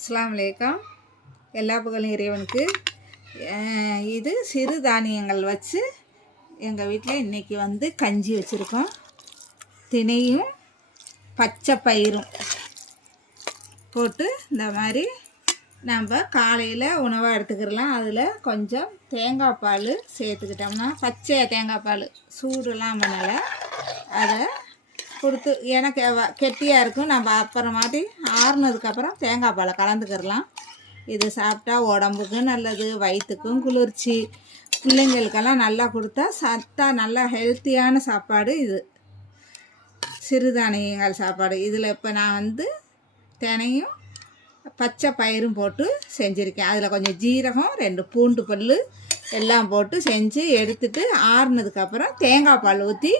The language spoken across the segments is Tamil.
அஸ்ஸலாமு அலைக்கும். எல்லா புகழும் இறைவனுக்கு. இது சிறு தானியங்கள் வச்சு எங்கள் வீட்டில் இன்றைக்கி கஞ்சி வச்சுருக்கோம். தினையும் பச்சை பயிரும் போட்டு இந்த மாதிரி நம்ம காலையில் உணவாக எடுத்துக்கிடலாம். அதில் கொஞ்சம் தேங்காய் பால் சேர்த்துக்கிட்டோம்னா, பச்சை தேங்காய் பால் சூடுலாம் பண்ணலை, அதை கொடுத்து எனக்கு கெட்டியாக இருக்கும். நம்ம அப்புறமாட்டி ஆறுனதுக்கப்புறம் தேங்காய் பாலை கலந்துக்கிடலாம். இது சாப்பிட்டா உடம்புக்கு நல்லது, வயிற்றுக்கும் குளிர்ச்சி, பிள்ளைங்களுக்கெல்லாம் நல்லா கொடுத்தா சத்தாக நல்லா ஹெல்த்தியான சாப்பாடு இது, சிறுதானியங்கள் சாப்பாடு. இதில் இப்போ நான் தினையும் பச்சை பயிரும் போட்டு செஞ்சுருக்கேன். அதில் கொஞ்சம் ஜீரகம், 2 பூண்டு பல் எல்லாம் போட்டு செஞ்சு எடுத்துட்டு ஆறுனதுக்கப்புறம் தேங்காய் பால் ஊற்றி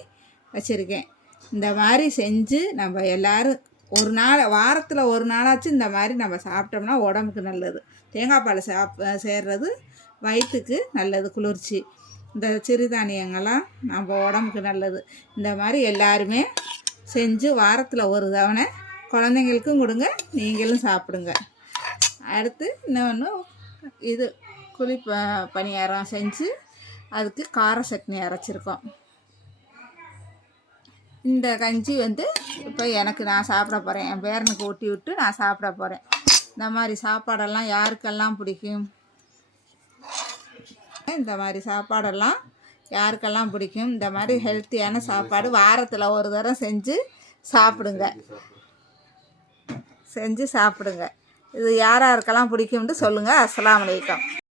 வச்சுருக்கேன். இந்த மாதிரி செஞ்சு நம்ம எல்லோரும் ஒரு நாள், வாரத்தில் ஒரு நாளாச்சும் இந்த மாதிரி நம்ம சாப்பிட்டோம்னா உடம்புக்கு நல்லது. தேங்காய் பால் சேர்றது வயிற்றுக்கு நல்லது, குளிர்ச்சி. இந்த சிறுதானியங்கள்லாம் நம்ம உடம்புக்கு நல்லது. இந்த மாதிரி எல்லாருமே செஞ்சு வாரத்தில் ஒரு தவணை குழந்தைங்களுக்கும் கொடுங்க, நீங்களும் சாப்பிடுங்க. அடுத்து இன்னொன்று, இது குழி பணியாரம் செஞ்சு அதுக்கு கார சட்னி அரைச்சிருக்கோம். இந்த கஞ்சி இப்போ எனக்கு நான் சாப்பிட போகிறேன், என் பேரனுக்கு ஊட்டி விட்டு நான் சாப்பிட போகிறேன். இந்த மாதிரி சாப்பாடெல்லாம் யாருக்கெல்லாம் பிடிக்கும்? இந்த மாதிரி சாப்பாடெல்லாம் யாருக்கெல்லாம் பிடிக்கும்? இந்த மாதிரி ஹெல்த்தியான சாப்பாடு வாரத்தில் ஒரு தடவை செஞ்சு சாப்பிடுங்க. இது யார் யாருக்கெல்லாம் பிடிக்கும்னு சொல்லுங்கள். அஸ்ஸலாமு அலைக்கும்.